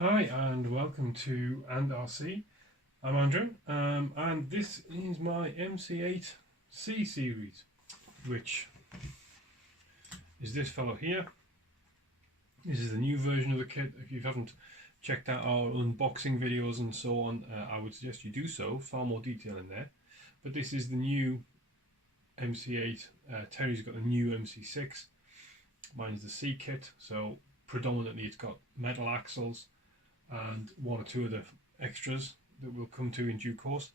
Hi and welcome to RC. I'm Andrew, and this is my MC8c series, which is this fellow here. This is the new version of the kit. If you haven't checked out our unboxing videos and so on, I would suggest you do so. Far more detail in there. But this is the new MC8. Terry's got the new MC6. Mine's the C kit, so predominantly it's got metal axles and one or two of the extras that we'll come to in due course.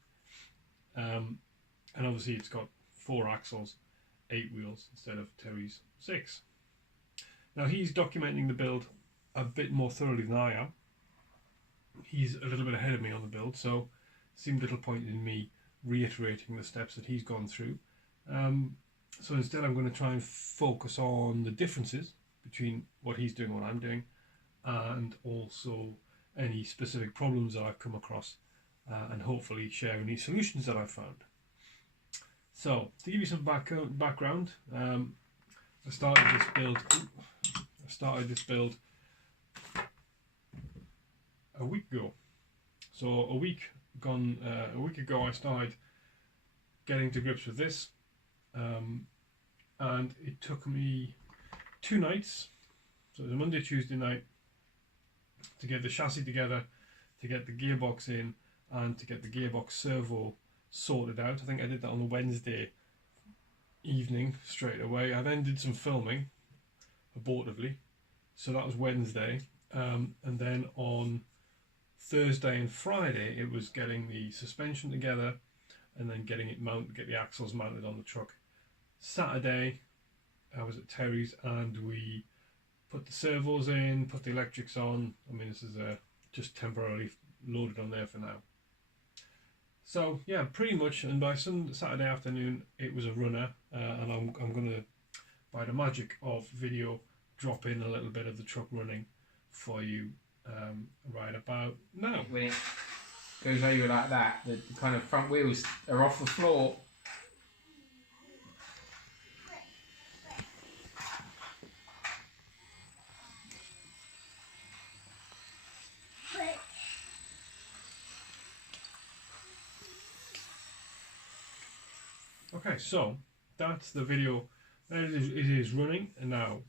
And obviously it's got 4 axles, 8 wheels instead of Terry's 6. Now he's documenting the build a bit more thoroughly than I am. He's a little bit ahead of me on the build, so it seemed little point in me reiterating the steps that he's gone through. So instead I'm going to try and focus on the differences between what he's doing and what I'm doing, and also any specific problems that I've come across, and hopefully share any solutions that I've found. So to give you some background, I started this build a week ago. So a week ago I started getting to grips with this, and it took me 2 nights. So it was a Monday, Tuesday night to get the chassis together, to get the gearbox in, and to get the gearbox servo sorted out. I think I did that on the Wednesday evening straight away. I then did some filming abortively, so that was Wednesday, and then on Thursday and Friday it was getting the suspension together and then getting it mounted, get the axles mounted on the truck. Saturday I was at Terry's and we put the servos in, put the electrics on. I mean, this is just temporarily loaded on there for now. So yeah, pretty much, and by Saturday afternoon it was a runner, and I'm going to, by the magic of video, drop in a little bit of the truck running for you right about now. When it goes over like that, the kind of front wheels are off the floor. Okay, so that's the video. It is running, and now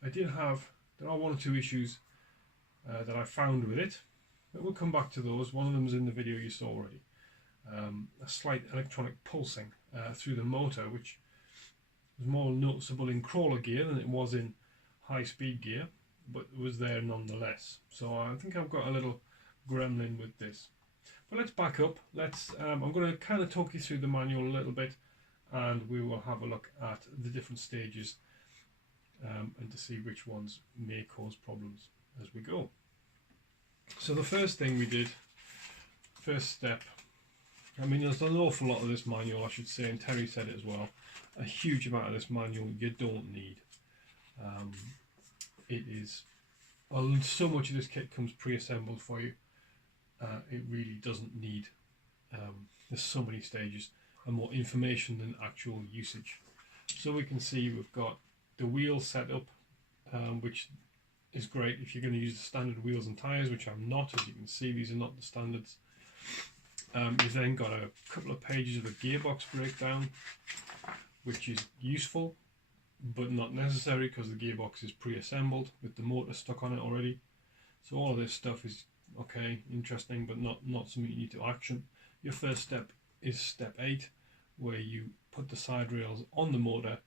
there are 1 or 2 issues that I found with it, but we'll come back to those. One of them is in the video you saw already. A slight electronic pulsing through the motor, which was more noticeable in crawler gear than it was in high speed gear, but it was there nonetheless. So I think I've got a little gremlin with this. But let's back up. I'm going to kind of talk you through the manual a little bit, and we will have a look at the different stages, and to see which ones may cause problems as we go. So the first thing we did, first step, I mean there's an awful lot of this manual, I should say, and Terry said it as well, a huge amount of this manual you don't need. It is, so much of this kit comes pre-assembled for you. It really doesn't need, there's so many stages and more information than actual usage. So we can see we've got the wheel setup, which is great if you're going to use the standard wheels and tyres, which I'm not. As you can see, these are not the standards. You've then got a couple of pages of the gearbox breakdown, which is useful but not necessary because the gearbox is pre-assembled with the motor stuck on it already. So all of this stuff is okay, interesting, but not something you need to action. Your first step is step 8, where you put the side rails on the motor,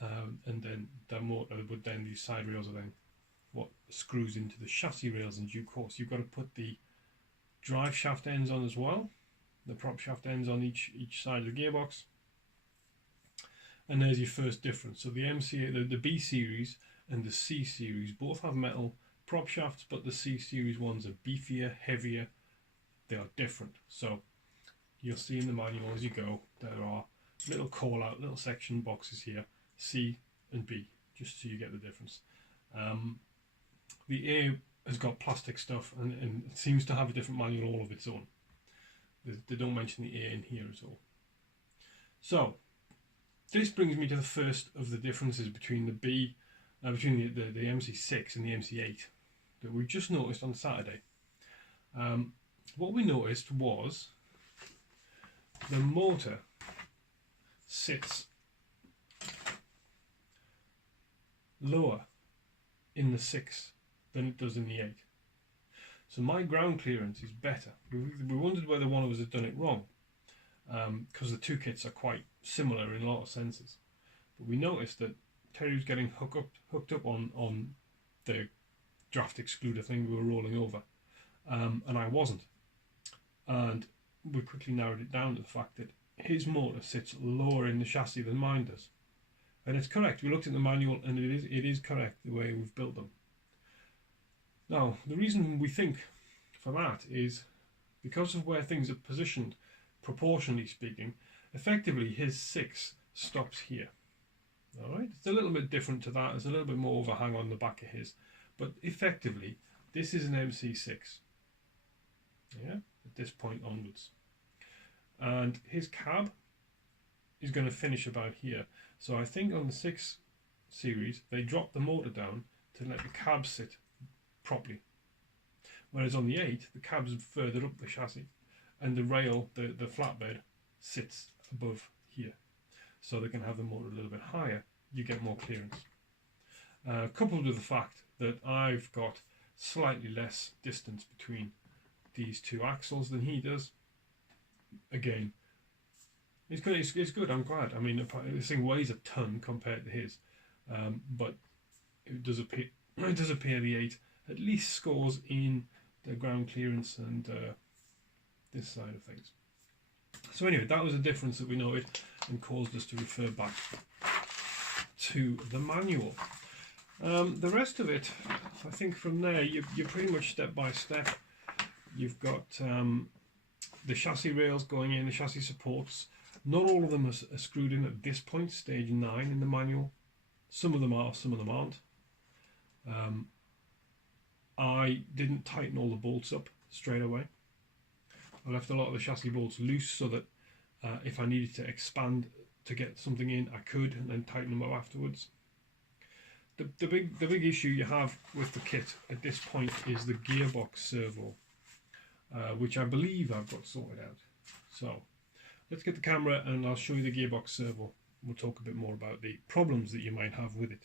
and then the motor would then, these side rails are then what screws into the chassis rails in due course. You've got to put the drive shaft ends on as well, the prop shaft ends on each side of the gearbox, and there's your first difference. So the MC8, the B series and the C series both have metal prop shafts, but the C series ones are beefier, heavier, they are different. So you'll see in the manual as you go, there are little call out, little section boxes here, C and B, just so you get the difference. The A has got plastic stuff, and it seems to have a different manual all of its own. They don't mention the A in here at all. So this brings me to the first of the differences between the B, between the MC6 and the MC8. that we just noticed on Saturday. What we noticed was the motor sits lower in the 6 than it does in the 8. So my ground clearance is better. We wondered whether one of us had done it wrong, because the two kits are quite similar in a lot of senses. But we noticed that Terry was getting hooked up on the draft excluder thing we were rolling over, and I wasn't. And we quickly narrowed it down to the fact that his motor sits lower in the chassis than mine does. And it's correct. We looked at the manual and it is correct the way we've built them. Now, the reason we think for that is because of where things are positioned, proportionally speaking. Effectively, his 6 stops here. Alright, it's a little bit different to that. There's a little bit more overhang on the back of his. But effectively, this is an MC6. Yeah, at this point onwards. And his cab is going to finish about here. So I think on the 6 series, they dropped the motor down to let the cab sit properly. Whereas on the 8, the cab's further up the chassis, and the rail, the flatbed, sits above here. So they can have the motor a little bit higher, you get more clearance. Coupled with the fact that I've got slightly less distance between these two axles than he does. Again, it's good, I'm glad. I mean, this thing weighs a ton compared to his, but it does appear the 8 at least scores in the ground clearance and this side of things. So anyway, that was a difference that we noted and caused us to refer back to the manual. The rest of it, I think from there, you're pretty much step by step. You've got the chassis rails going in, the chassis supports. Not all of them are screwed in at this point, stage 9 in the manual. Some of them are, some of them aren't. I didn't tighten all the bolts up straight away. I left a lot of the chassis bolts loose so that if I needed to expand to get something in, I could, and then tighten them up afterwards. The big issue you have with the kit at this point is the gearbox servo, which I believe I've got sorted out. So let's get the camera and I'll show you the gearbox servo. We'll talk a bit more about the problems that you might have with it.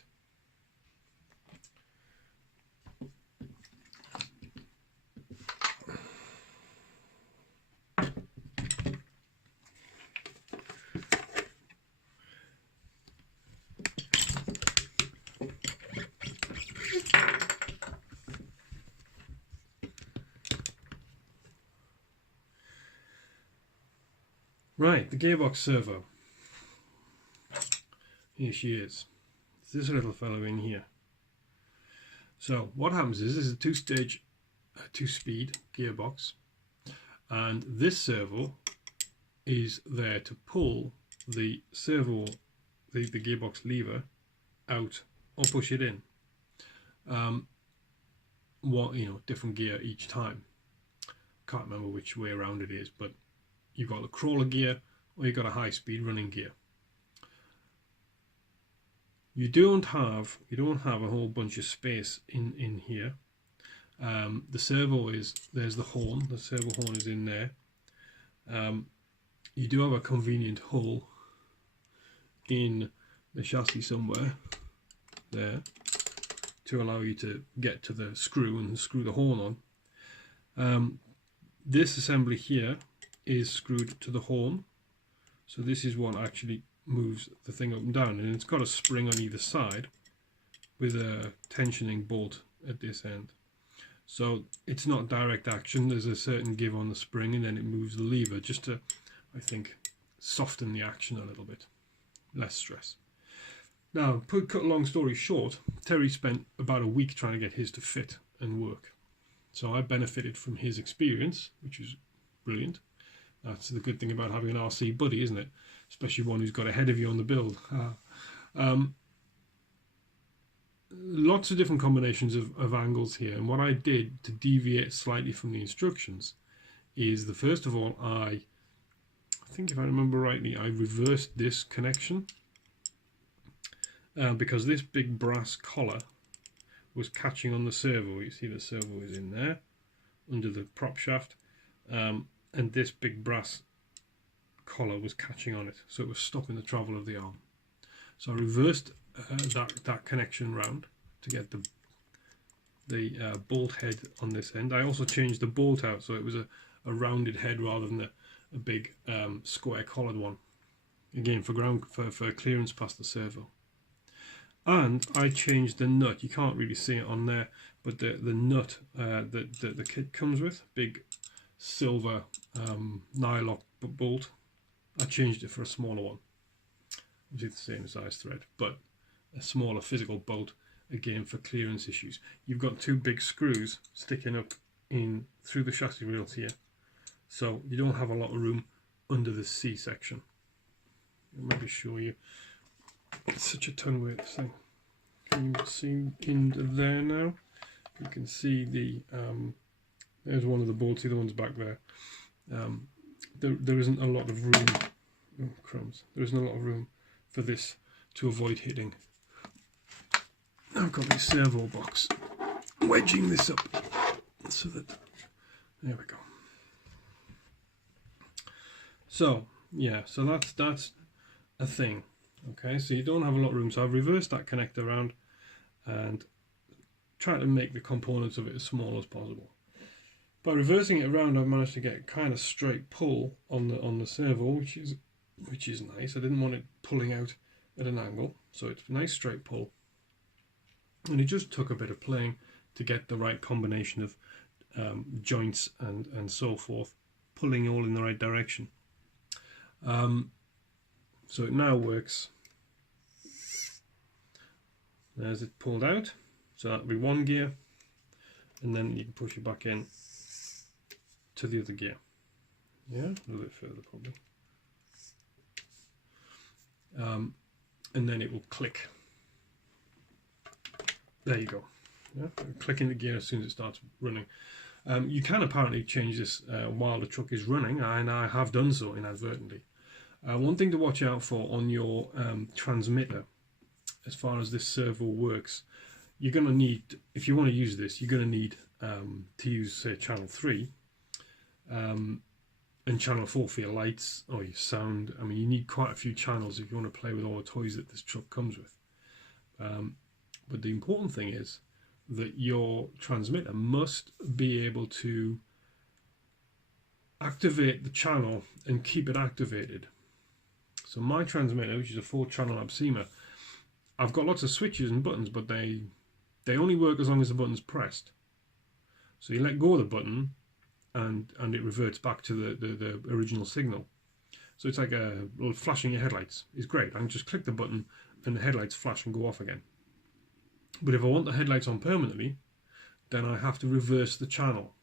Right, the gearbox servo. Here she is. It's this little fellow in here. So what happens is this is a two-stage, two-speed gearbox, and this servo is there to pull the servo, the gearbox lever out or push it in. Different gear each time. Can't remember which way around it is, but you've got a crawler gear or you've got a high-speed running gear. You don't have a whole bunch of space in here. The servo is, there's the horn. The servo horn is in there. You do have a convenient hole in the chassis somewhere there to allow you to get to the screw and screw the horn on. This assembly here is screwed to the horn, so this is what actually moves the thing up and down, and it's got a spring on either side with a tensioning bolt at this end. So it's not direct action, there's a certain give on the spring and then it moves the lever just to, I think, soften the action a little bit, less stress. Now, cut a long story short, Terry spent about a week trying to get his to fit and work. So I benefited from his experience, which was brilliant. That's the good thing about having an RC buddy, isn't it? Especially one who's got ahead of you on the build. Lots of different combinations of angles here, and what I did to deviate slightly from the instructions is that first of all, I think if I remember rightly, I reversed this connection because this big brass collar was catching on the servo. You see the servo is in there under the prop shaft, and this big brass collar was catching on it, so it was stopping the travel of the arm. So I reversed that connection round to get the bolt head on this end. I also changed the bolt out, so it was a rounded head rather than a big square collared one, again for clearance past the servo. And I changed the nut. You can't really see it on there, but the nut that the kit comes with, big silver nylock bolt, I changed it for a smaller one. Obviously the same size thread, but a smaller physical bolt, again for clearance issues. You've got two big screws sticking up in through the chassis rails here, so you don't have a lot of room under the C section. I'll maybe show you. It's such a ton weight, this thing. Can you see in there now? You can see the there's one of the bolts, the other one's back there. There isn't a lot of room. Oh, crumbs! There isn't a lot of room for this to avoid hitting. I've got this servo box wedging this up so that there we go. So yeah, so that's a thing. Okay, so you don't have a lot of room, so I've reversed that connector around and tried to make the components of it as small as possible. By reversing it around, I've managed to get kind of straight pull on the servo, which is nice. I didn't want it pulling out at an angle, so it's a nice straight pull. And it just took a bit of playing to get the right combination of joints and so forth, pulling all in the right direction. So it now works. There's it pulled out, so that'll be one gear, and then you can push it back in to the other gear. Yeah, a little bit further probably. And then it will click. There you go. Yeah, click in the gear as soon as it starts running. You can apparently change this while the truck is running, and I have done so inadvertently. One thing to watch out for on your transmitter, as far as this servo works, you're going to need, if you want to use this, you're going to need to use, say, channel 3 and channel 4 for your lights or your sound. I mean, you need quite a few channels if you want to play with all the toys that this truck comes with. But the important thing is that your transmitter must be able to activate the channel and keep it activated. So my transmitter, which is a 4-channel Absema, I've got lots of switches and buttons, but they only work as long as the button's pressed. So you let go of the button and it reverts back to the original signal. So it's like a little flashing your headlights. It's great. I can just click the button and the headlights flash and go off again. But if I want the headlights on permanently, then I have to reverse the channel.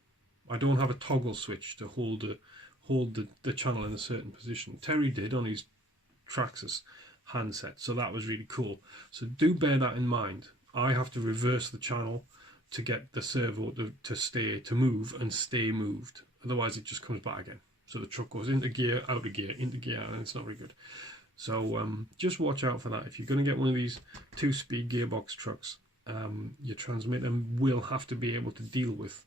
I don't have a toggle switch to hold the channel in a certain position. Terry did on his Traxxas handset, so that was really cool. So do bear that in mind. I have to reverse the channel to get the servo to move and stay moved. Otherwise it just comes back again. So the truck goes into gear, out of gear, into gear, and it's not very good. So just watch out for that. If you're going to get one of these 2-speed gearbox trucks, your transmitter will have to be able to deal with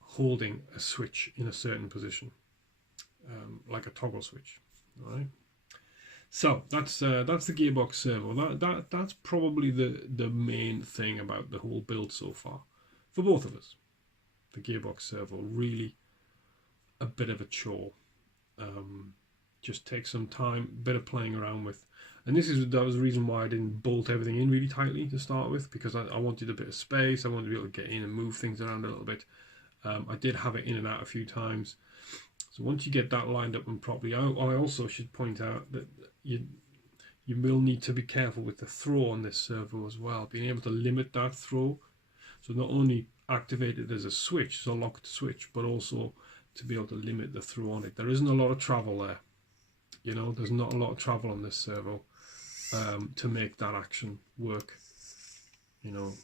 holding a switch in a certain position, like a toggle switch. All right. So that's the gearbox servo. That's probably the main thing about the whole build so far for both of us. The gearbox servo, really a bit of a chore. Just takes some time, a bit of playing around with, and that was the reason why I didn't bolt everything in really tightly to start with, because I wanted a bit of space. I wanted to be able to get in and move things around a little bit. I did have it in and out a few times. So once you get that lined up and properly, I also should point out that you will need to be careful with the throw on this servo as well, being able to limit that throw. So not only activate it as a switch, so a locked switch, but also to be able to limit the throw on it. There isn't a lot of travel there. You know, there's not a lot of travel on this servo to make that action work. You know,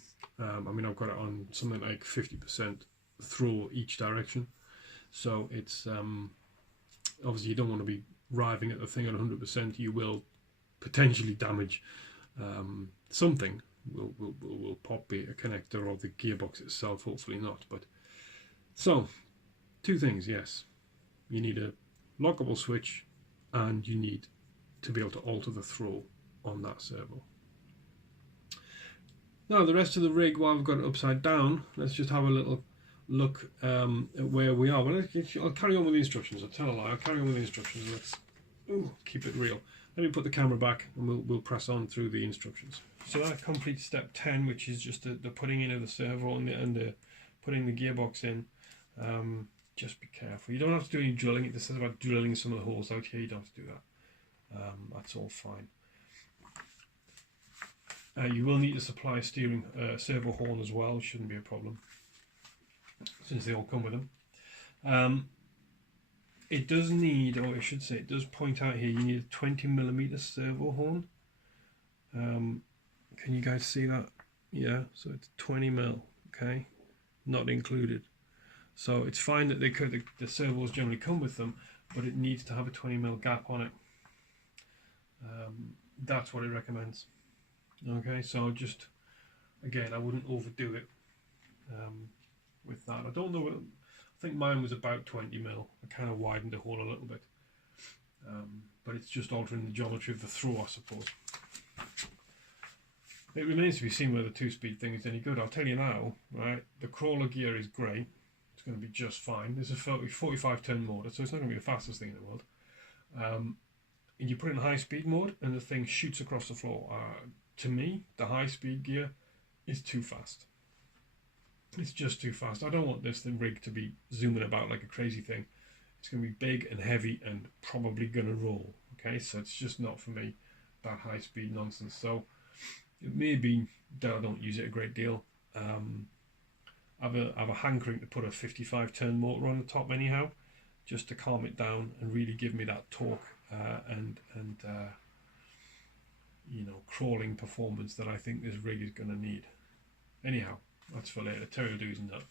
I mean, I've got it on something like 50% throw each direction. So it's obviously you don't want to be riving at the thing at 100%. You will potentially damage something will pop a connector or the gearbox itself, hopefully not. But so, two things, yes. You need a lockable switch and you need to be able to alter the throw on that servo. Now the rest of the rig, while I've got it upside down, let's just have a little look at where we are. Well, I'll carry on with the instructions. I'll tell a lie, I'll carry on with the instructions. Let's keep it real. Let me put the camera back and we'll press on through the instructions. So that completes step 10, which is just the putting in of the servo and the putting the gearbox in. Just be careful. You don't have to do any drilling. It says about drilling some of the holes out here. You don't have to do that. That's all fine. You will need to supply a steering servo horn as well. Shouldn't be a problem, since they all come with them. It does need, or I should say, it does point out here, you need a 20mm servo horn. Can you guys see that? Yeah, so it's 20mm, okay, not included. So it's fine that the servos generally come with them, but it needs to have a 20mm gap on it. That's what it recommends. Okay, so just, again, I wouldn't overdo it with that. I don't know, I think mine was about 20mm. I kind of widened the hole a little bit. But it's just altering the geometry of the throw, I suppose. It remains to be seen whether the 2-speed thing is any good. I'll tell you now, right, the crawler gear is great. It's going to be just fine. This is a 45-ton motor, so it's not going to be the fastest thing in the world. And you put it in high-speed mode, and the thing shoots across the floor. To me, the high-speed gear is too fast. It's just too fast. I don't want the rig to be zooming about like a crazy thing. It's going to be big and heavy and probably going to roll. Okay, so it's just not for me, that high-speed nonsense. So it may be that I don't use it a great deal. I have a hankering to put a 55-ton motor on the top anyhow, just to calm it down and really give me that torque and you know, crawling performance that I think this rig is going to need. Anyhow, that's for later. Terry will do his nut.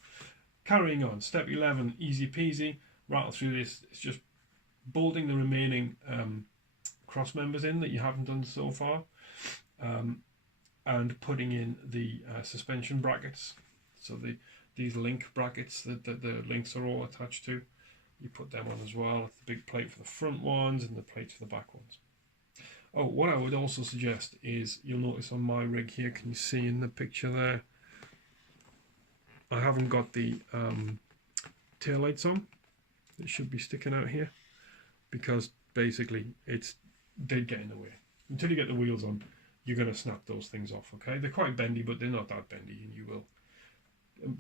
Carrying on, step 11, easy peasy. Rattle through this. It's just bolting the remaining cross members in that you haven't done so far, and putting in the suspension brackets. So these link brackets that the links are all attached to, you put them on as well. The big plate for the front ones and the plate for the back ones. Oh, what I would also suggest is, you'll notice on my rig here, can you see in the picture there, I haven't got the tail lights on. It should be sticking out here, because basically they'd get in the way. Until you get the wheels on, you're going to snap those things off, okay? They're quite bendy, but they're not that bendy, and you will.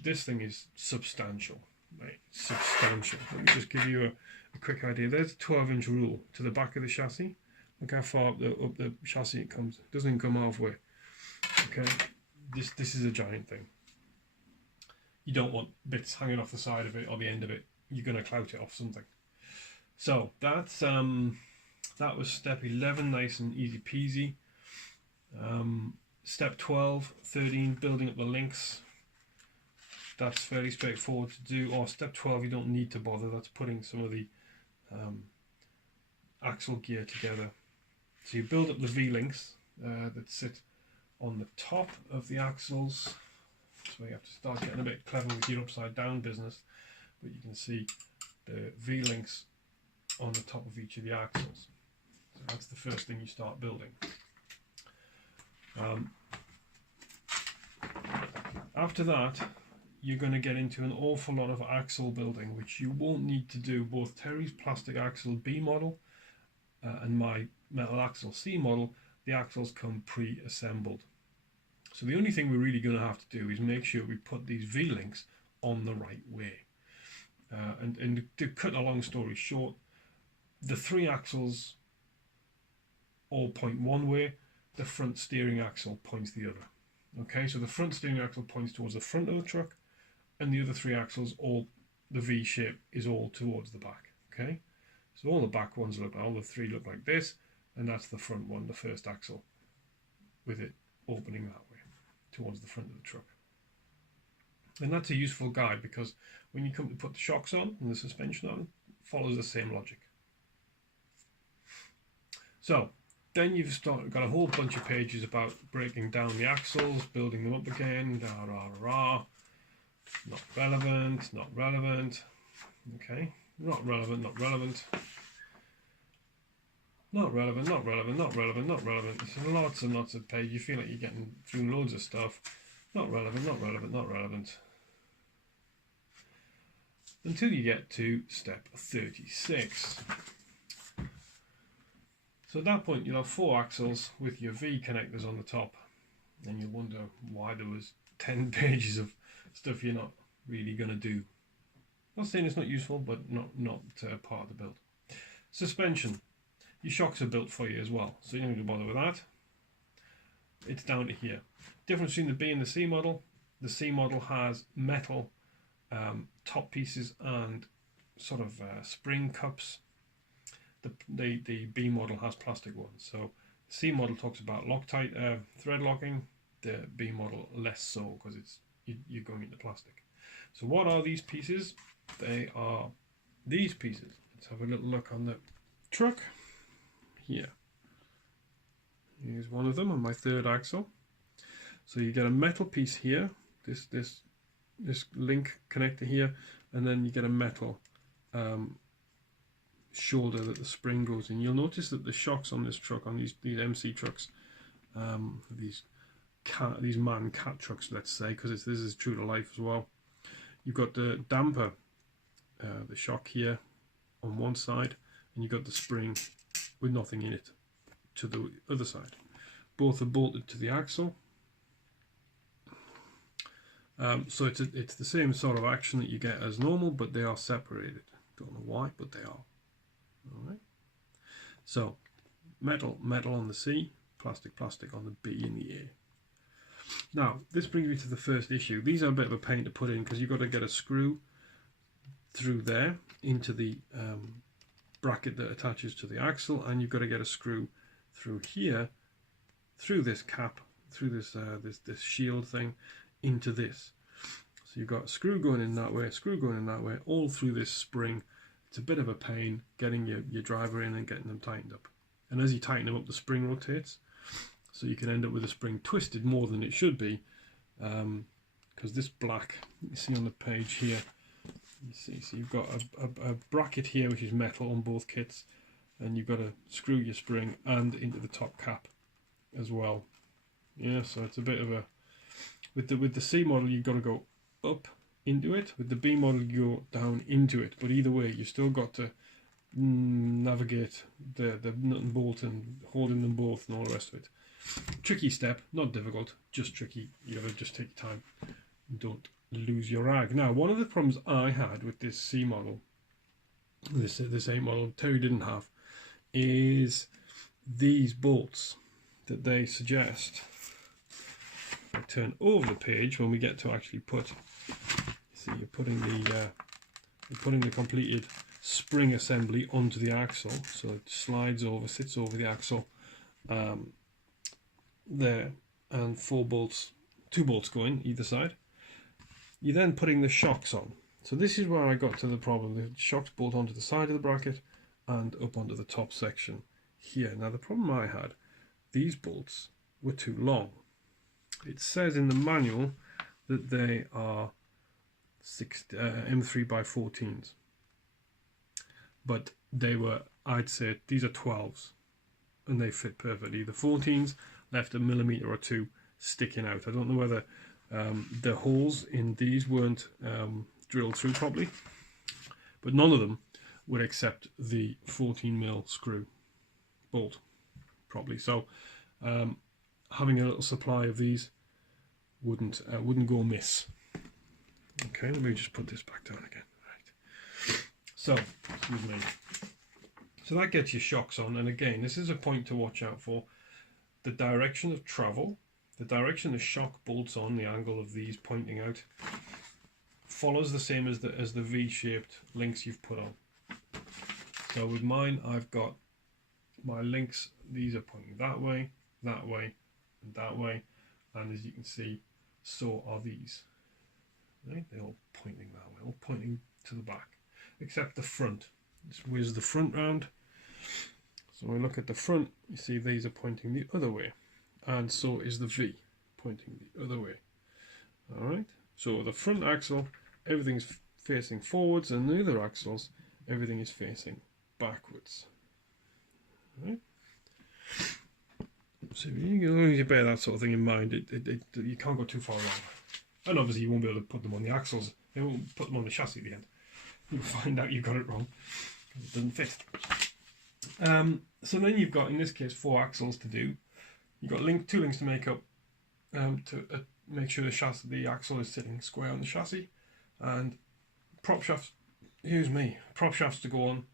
This thing is substantial, right? Substantial. Let me just give you a quick idea. There's a 12-inch rule to the back of the chassis. Look how far up the chassis it comes. It doesn't come halfway. Okay, this is a giant thing. You don't want bits hanging off the side of it or the end of it. You're going to clout it off something. So that's that was step 11, nice and easy peasy. Step 12, 13, building up the links. That's fairly straightforward to do. Or step 12, you don't need to bother. That's putting some of the axle gear together. So you build up the V-links that sit on the top of the axles. So you have to start getting a bit clever with your upside down business. But you can see the V-links on the top of each of the axles. So that's the first thing you start building. After that, you're going to get into an awful lot of axle building, which you won't need to do. Both Terry's plastic axle B model and my metal axle C model, the axles come pre-assembled. So the only thing we're really going to have to do is make sure we put these V-links on the right way. And to cut a long story short, the 3 axles all point one way, the front steering axle points the other. Okay, so the front steering axle points towards the front of the truck, and the other 3 axles, all the V shape is all towards the back. Okay, so all the back ones look, all the 3 look like this, and that's the front one, the first axle, with it opening that way towards the front of the truck. And that's a useful guide, because when you come to put the shocks on and the suspension on, it follows the same logic. So Then you've got a whole bunch of pages about breaking down the axles, building them up again, rah, rah, rah. Not relevant, not relevant. Okay, not relevant, not relevant. Not relevant, not relevant, not relevant, not relevant. There's lots and lots of pages. You feel like you're getting through loads of stuff. Not relevant, not relevant, not relevant. Until you get to step 36. So at that point you'll have 4 axles with your V connectors on the top. And you'll wonder why there was 10 pages of stuff you're not really going to do. Not saying it's not useful, but not part of the build. Suspension. Your shocks are built for you as well, so you don't need to bother with that. It's down to here. Difference between the B and the C model. The C model has metal top pieces and sort of spring cups. The B model has plastic ones. So the C model talks about Loctite thread locking. The B model less so, because you're going into plastic. So what are these pieces? They are these pieces. Let's have a little look on the truck. Here. Here's one of them on my 3rd axle. So you get a metal piece here, this link connector here, and then you get a metal shoulder that the spring goes in. You'll notice that the shocks on this truck, on these MC trucks, these man cat trucks, let's say, because this is true to life as well. You've got the damper, the shock here on one side, and you've got the spring with nothing in it to the other side. Both are bolted to the axle. So it's the same sort of action that you get as normal, but they are separated. Don't know why, but they are. All right. So metal on the C, plastic on the B and the A. Now this brings me to the first issue. These are a bit of a pain to put in because you've got to get a screw through there into the bracket that attaches to the axle, and you've got to get a screw through here, through this cap, through this this shield thing, into this. So you've got a screw going in that way, a screw going in that way, all through this spring. It's a bit of a pain getting your driver in and getting them tightened up. And as you tighten them up, the spring rotates, so you can end up with a spring twisted more than it should be, because this black, you see on the page here, you see, so you've got a bracket here which is metal on both kits, and you've got to screw your spring and into the top cap as well. Yeah, so it's a bit of a, with the C model you've got to go up into it. With the B model you go down into it, but either way you've still got to navigate the nut and bolt and holding them both and all the rest of it. Tricky step, not difficult, just tricky. You gotta just take your time. Don't lose your rag. Now, one of the problems I had with this C model, this A model, Terry didn't have, is these bolts that they suggest. I turn over the page when we get to actually put. See, you're putting the completed spring assembly onto the axle, so it slides over, sits over the axle there, and 4 bolts, 2 bolts going either side. You're then putting the shocks on. So this is where I got to the problem. The shocks bolt onto the side of the bracket and up onto the top section here. Now the problem I had, these bolts were too long. It says in the manual that they are M3 by 14s, but they were, I'd say these are 12s, and they fit perfectly. The 14s left a millimetre or 2 sticking out. I don't know whether the holes in these weren't drilled through properly, but none of them would accept the 14mm screw bolt properly. So having a little supply of these wouldn't go amiss. Okay, let me just put this back down again. Right. So, excuse me. So that gets your shocks on, and again, this is a point to watch out for. The direction of travel, the direction the shock bolts on, the angle of these pointing out, follows the same as the V-shaped links you've put on. So with mine, I've got my links, these are pointing that way, and that way, and as you can see, so are these. Right? They're all pointing that way, all pointing to the back, except the front. This whiz the front round, So when we look at the front, you see these are pointing the other way, and so is the V pointing the other way. Alright, so the front axle, everything's facing forwards, and the other axles, everything is facing backwards. Alright. So you bear that sort of thing in mind. You can't go too far wrong. And obviously you won't be able to put them on the axles. You won't put them on the chassis at the end. You'll find out you got it wrong because it doesn't fit. So then you've got, in this case, 4 axles to do. You've got 2 links to make up to make sure the axle is sitting square on the chassis, and prop shafts. Prop shafts to go on.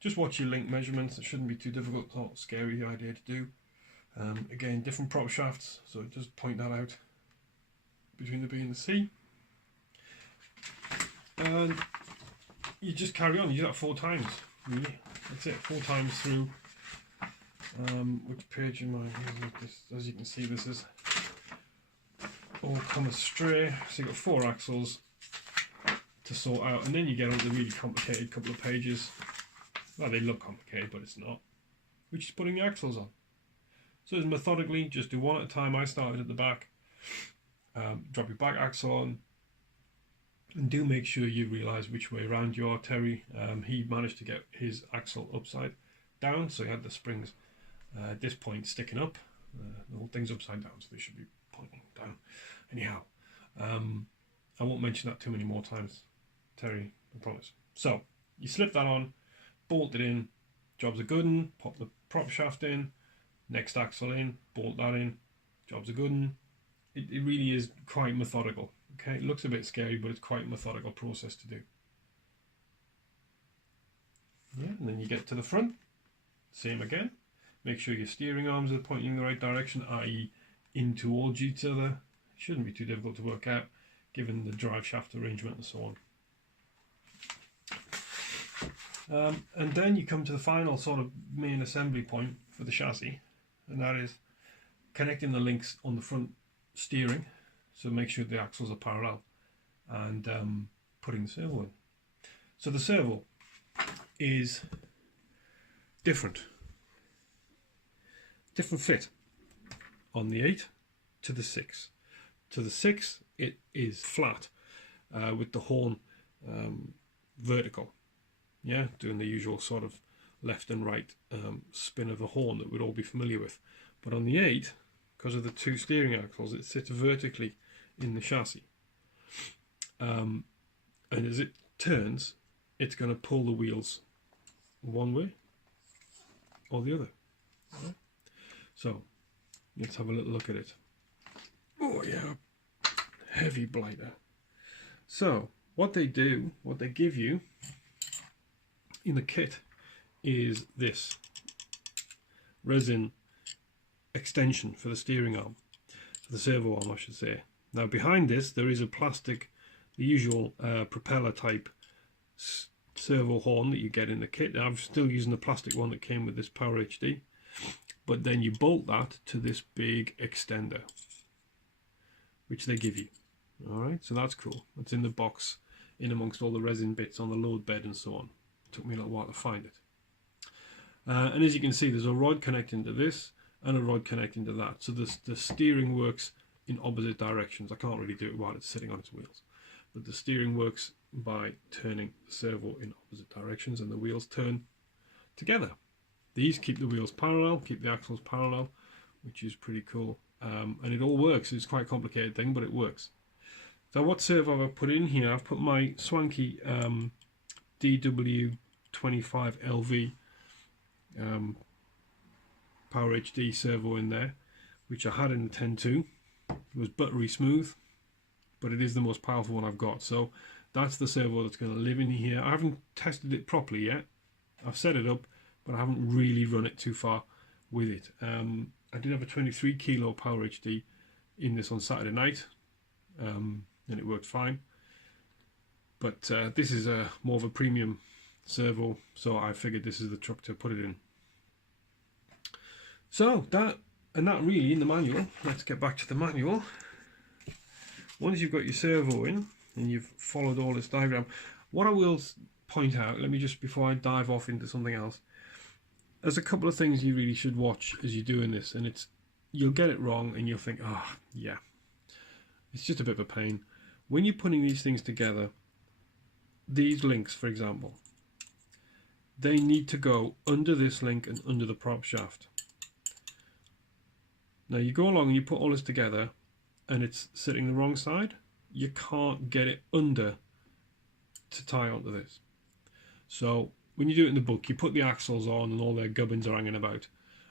Just watch your link measurements. It shouldn't be too difficult. It's not a scary idea to do. Again, different prop shafts, so just point that out between the B and the C. And you just carry on. You do that 4 times, really. That's it, 4 times through. Which page am I? As you can see, this is all comma stray. So you've got 4 axles to sort out, and then you get on the really complicated couple of pages. Well, they look complicated, but it's not. Which is putting the axles on. So as methodically, just do 1 at a time. I started at the back. Drop your back axle on, and do make sure you realise which way around you are. Terry, he managed to get his axle upside down, so he had the springs at this point sticking up. The whole thing's upside down, so they should be pointing down. Anyhow, I won't mention that too many more times, Terry, I promise. So you slip that on, bolt it in, job's a good one. Pop the prop shaft in, next axle in, bolt that in, job's a good one. It really is quite methodical. Okay, it looks a bit scary, but it's quite a methodical process to do. Yeah, and then you get to the front, same again. Make sure your steering arms are pointing in the right direction, i.e. in towards each other. It shouldn't be too difficult to work out, given the drive shaft arrangement and so on. And then you come to the final sort of main assembly point for the chassis, and that is connecting the links on the front steering, so make sure the axles are parallel, and putting the servo in. So the servo is different fit on the 8 to the 6. To the 6 it is flat with the horn vertical, yeah, doing the usual sort of left and right spin of the horn that we'd all be familiar with. But on the 8, because of the 2 steering axles, it sits vertically in the chassis, and as it turns, it's going to pull the wheels one way or the other. Right. So let's have a little look at it. Oh yeah, heavy blighter. So what they give you in the kit is this resin extension for the steering arm, for the servo arm I should say. Now behind this there is a plastic, the usual propeller type servo horn that you get in the kit. I'm still using the plastic one that came with this Power HD, but then you bolt that to this big extender which they give you. Alright, so that's cool. It's in the box in amongst all the resin bits on the load bed and so on. It took me a little while to find it. And as you can see, there's a rod connecting to this and a rod connecting to that, so the steering works in opposite directions. I can't really do it while it's sitting on its wheels, but the steering works by turning the servo in opposite directions, and the wheels turn together. These keep the wheels parallel, keep the axles parallel, which is pretty cool, and it all works. It's quite a complicated thing, but it works. So what servo have I put in here? I've put my swanky DW25LV Power HD servo in there, which I had in the 10.2. It was buttery smooth, but it is the most powerful one I've got. So that's the servo that's going to live in here. I haven't tested it properly yet. I've set it up, but I haven't really run it too far with it. I did have a 23 kilo Power HD in this on Saturday night, and it worked fine. But this is more of a premium servo, so I figured this is the truck to put it in. So that really in the manual. Let's get back to the manual. Once you've got your servo in and you've followed all this diagram, what I will point out, let me just, before I dive off into something else, there's a couple of things you really should watch as you're doing this, and you'll get it wrong and you'll think, oh yeah, it's just a bit of a pain. When you're putting these things together, these links, for example, they need to go under this link and under the prop shaft. Now you go along and you put all this together and it's sitting the wrong side, you can't get it under to tie onto this. So when you do it in the book, you put the axles on and all their gubbins are hanging about,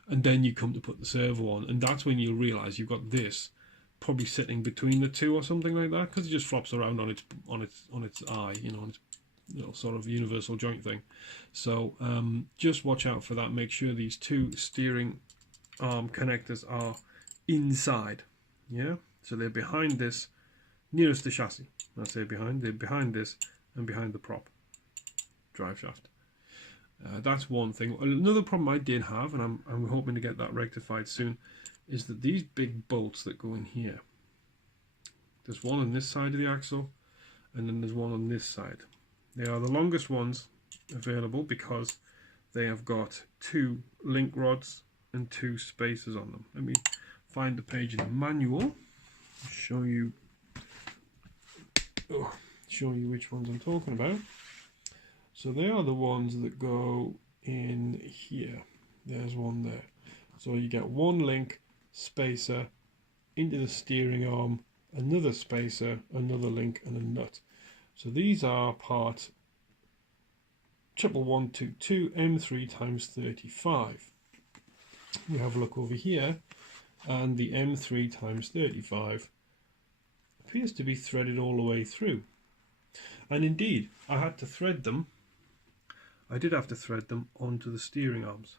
and then you come to put the servo on, and that's when you'll realise you've got this probably sitting between the two or something like that, because it just flops around on its eye, you know, on its little sort of universal joint thing. So just watch out for that. Make sure these two steering arm connectors are inside, yeah, so they're behind this, nearest the chassis. I say behind, they're behind this and behind the prop drive shaft. That's one thing. Another problem I did have, and I'm hoping to get that rectified soon, is that these big bolts that go in here, there's one on this side of the axle and then there's one on this side. They are the longest ones available because they have got 2 link rods and 2 spacers on them. Let me find the page in the manual, show you which ones I'm talking about. So they are the ones that go in here. There's one there. So you get 1 link, spacer, into the steering arm, another spacer, another link and a nut. So these are part 11122 M3 times 35. We have a look over here, and the M3 times 35 appears to be threaded all the way through. And indeed, I had to thread them. I did have to thread them onto the steering arms.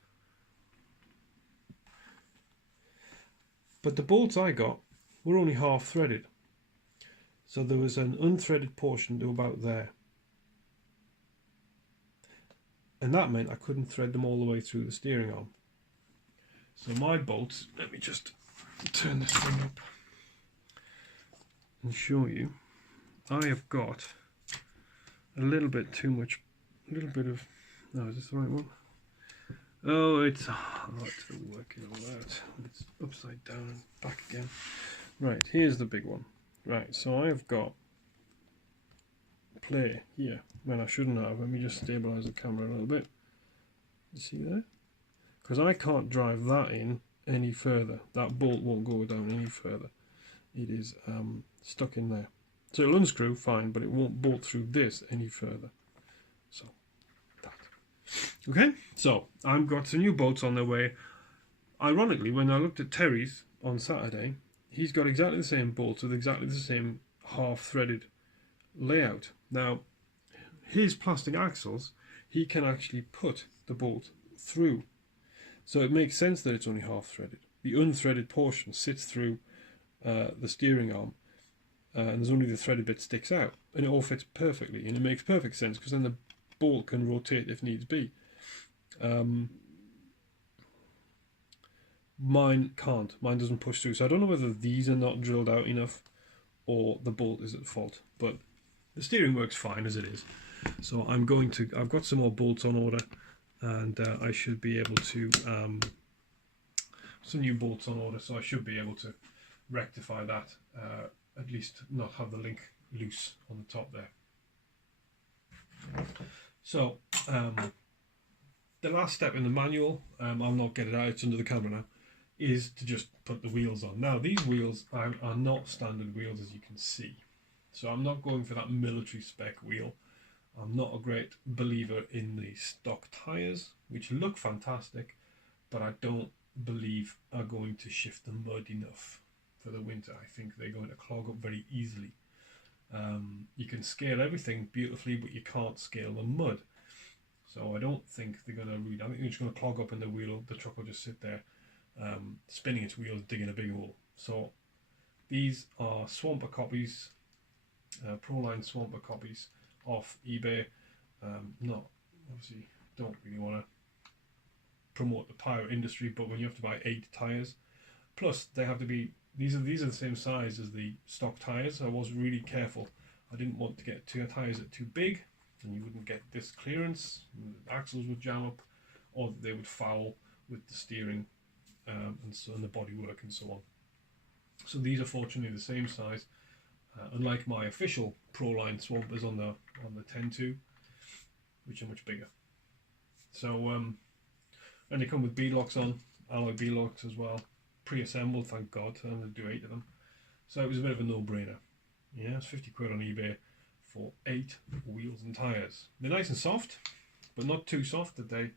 But the bolts I got were only half threaded. So there was an unthreaded portion to about there. And that meant I couldn't thread them all the way through the steering arm. So my bolts, let me just turn this thing up and show you. I have got a little bit too much, a little bit of, no, is this the right one? Oh, it's working all out. It's upside down and back again. Right, here's the big one. Right, so I have got play here when I shouldn't have. Let me just stabilize the camera a little bit. You see there? Because I can't drive that in any further. That bolt won't go down any further. It is stuck in there. So it'll unscrew fine, but it won't bolt through this any further. So that. Okay, so I've got some new bolts on their way. Ironically, when I looked at Terry's on Saturday, he's got exactly the same bolts with exactly the same half-threaded layout. Now, his plastic axles, he can actually put the bolt through. So it makes sense that it's only half-threaded. The unthreaded portion sits through the steering arm, and there's only the threaded bit sticks out, and it all fits perfectly, and it makes perfect sense because then the bolt can rotate if needs be. Mine can't. Mine doesn't push through. So I don't know whether these are not drilled out enough or the bolt is at fault. But the steering works fine as it is. So I've got some more bolts on order, and I should be able to some new bolts on order. So I should be able to rectify that. At least not have the link loose on the top there. So the last step in the manual, I'll not get it out, it's under the camera now, is to just put the wheels on. Now these wheels are not standard wheels, as you can see. So I'm not going for that military spec wheel. I'm not a great believer in the stock tyres, which look fantastic, but I don't believe are going to shift the mud enough for the winter. I think they're going to clog up very easily. You can scale everything beautifully, but you can't scale the mud. So I don't think they're going to really, I think they're just going to clog up in the wheel. The truck will just sit there spinning its wheels, digging a big hole. So these are Swamper copies, Proline Swamper copies off eBay. Not, obviously, don't really want to promote the tyre industry, but when you have to buy 8 tyres, plus they have to be, these are the same size as the stock tyres. I was really careful. I didn't want to get 2 tyres that are too big, and you wouldn't get this clearance. The axles would jam up. or that they would foul with the steering and the bodywork and so on. So these are fortunately the same size, unlike my official Proline swampers on the 10.2, which are much bigger. So and they come with beadlocks on, alloy beadlocks as well, pre-assembled, thank God. I'm going to do 8 of them. So it was a bit of a no-brainer. Yeah, it's 50 quid on eBay for 8 wheels and tyres. They're nice and soft, but not too soft that they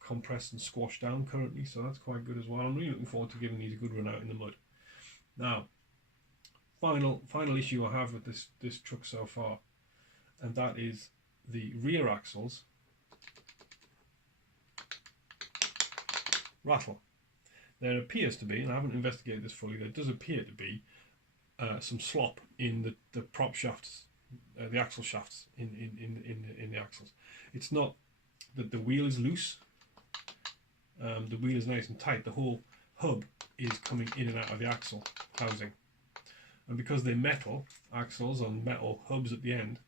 compress and squash down currently, so that's quite good as well. I'm really looking forward to giving these a good run out in the mud. Now, final issue I have with this truck so far, and that is the rear axles rattle. There appears to be, and I haven't investigated this fully, there does appear to be some slop in the prop shafts, the axle shafts in the axles. It's not that the wheel is loose. The wheel is nice and tight. The whole hub is coming in and out of the axle housing, and because they're metal axles on metal hubs at the end,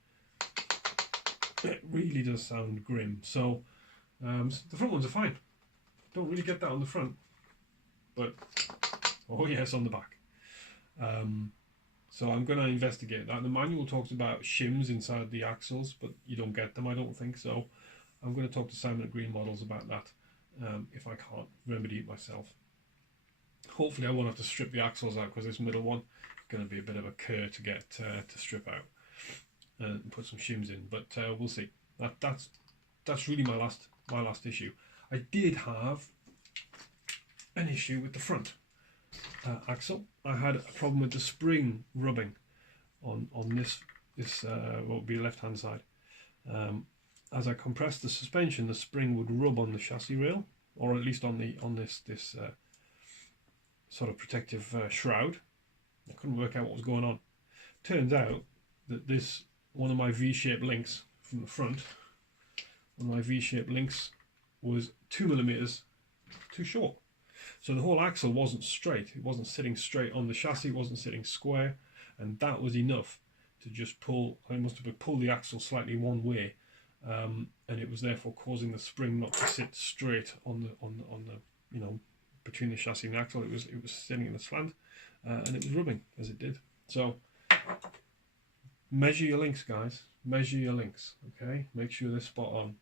it really does sound grim. So the front ones are fine. Don't really get that on the front, but oh yes, on the back. So I'm going to investigate that. The manual talks about shims inside the axles, but you don't get them, I don't think. So I'm going to talk to Simon at Green Models about that if I can't remedy it myself. Hopefully I won't have to strip the axles out, because this middle one is going to be a bit of a cur to get to strip out and put some shims in. But we'll see. That's really my last issue. I did have an issue with the front axle. I had a problem with the spring rubbing on this what would be left hand side. As I compressed the suspension, the spring would rub on the chassis rail, or at least on this sort of protective shroud. I couldn't work out what was going on. Turns out that one of my V-shaped links from the front, was 2mm too short. So the whole axle wasn't straight. It wasn't sitting straight on the chassis. It wasn't sitting square, and that was enough to just pull. I must have pulled the axle slightly one way, and it was therefore causing the spring not to sit straight on the between the chassis and the axle. It was sitting in a slant, and it was rubbing as it did. So measure your links, guys. Measure your links. Okay, make sure they're spot on.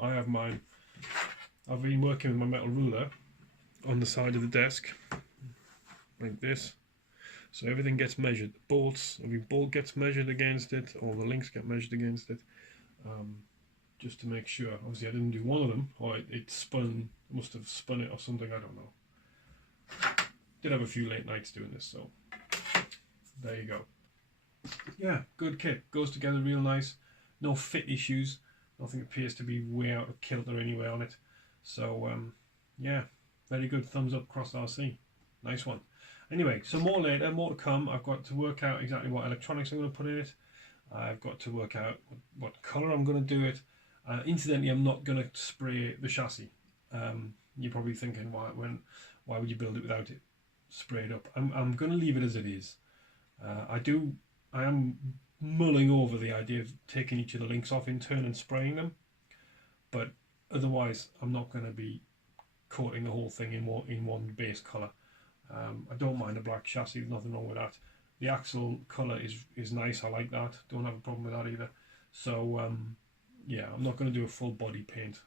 I have mine. I've been working with my metal ruler on the side of the desk, like this. So everything gets measured. The bolts, every bolt gets measured against it, all the links get measured against it, just to make sure. Obviously I didn't do one of them, or it spun, must have spun it or something, I don't know. Did have a few late nights doing this, so there you go. Yeah, good kit, goes together real nice, no fit issues, nothing appears to be way out of kilter anyway on it. So yeah, very good, thumbs up, cross RC, nice one. Anyway, so more later, more to come. I've got to work out exactly what electronics I'm going to put in it. I've got to work out what colour I'm going to do it. Incidentally, I'm not going to spray the chassis. You're probably thinking, why would you build it without it sprayed up? I'm going to leave it as it is. I am mulling over the idea of taking each of the links off in turn and spraying them, but otherwise I'm not going to be coating the whole thing in one base colour. I don't mind a black chassis, there's nothing wrong with that. The axle colour is nice, I like that, don't have a problem with that either. So yeah, I'm not going to do a full body paint,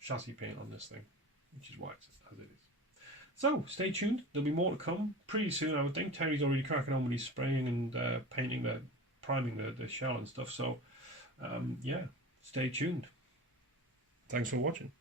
chassis paint on this thing, which is why it's as it is. So stay tuned, there'll be more to come pretty soon, I would think. Terry's already cracking on when he's spraying and priming the shell and stuff, so yeah, stay tuned. Thanks for watching.